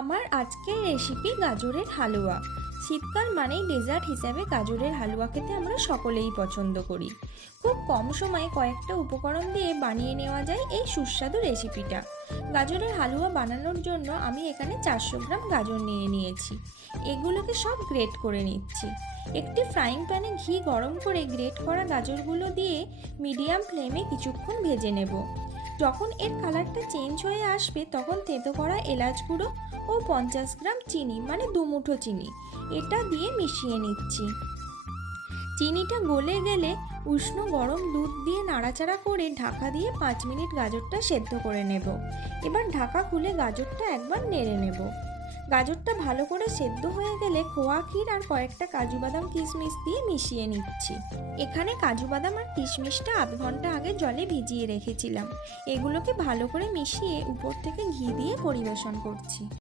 আমার আজকের রেসিপি গাজরের হালুয়া। শীতকাল মানেই ডেজার্ট হিসাবে গাজরের হালুয়া খেতে আমরা সকলেই পছন্দ করি। খুব কম সময়ে কয়েকটা উপকরণ দিয়ে বানিয়ে নেওয়া যায় এই সুস্বাদু রেসিপিটা। গাজরের হালুয়া বানানোর জন্য আমি এখানে 400 গ্রাম গাজর নিয়ে নিয়েছি। এগুলোকে সব গ্রেট করে নিচ্ছি। একটি ফ্রাইং প্যানে ঘি গরম করে গ্রেট করা গাজরগুলো দিয়ে মিডিয়াম ফ্লেমে কিছুক্ষণ ভেজে নেব। যখন এর কালারটা চেঞ্জ হয়ে আসবে তখন থেতো করা এলাচ গুঁড়ো ও 50 গ্রাম চিনি মানে 2 মুঠো চিনি এটা দিয়ে মিশিয়ে নিচ্ছি। চিনিটা গলে গেলে উষ্ণ গরম দুধ দিয়ে নাড়াচাড়া করে ঢাকা দিয়ে 5 মিনিট গাজরটা সেদ্ধ করে নেব। এবার ঢাকা খুলে গাজরটা একবার নেড়ে নেব। গাজরটা ভালো করে সেদ্ধ হয়ে গেলে খোয়া ক্ষীর আর কয়েকটা কাজু বাদাম কিশমিশ দিয়ে মিশিয়ে নিচ্ছি। এখানে কাজু বাদাম আর কিশমিশটা আধ ঘন্টা আগে জলে ভিজিয়ে রেখেছিলাম। এগুলোকে ভালো করে মিশিয়ে উপর থেকে ঘি দিয়ে পরিবেশন করছি।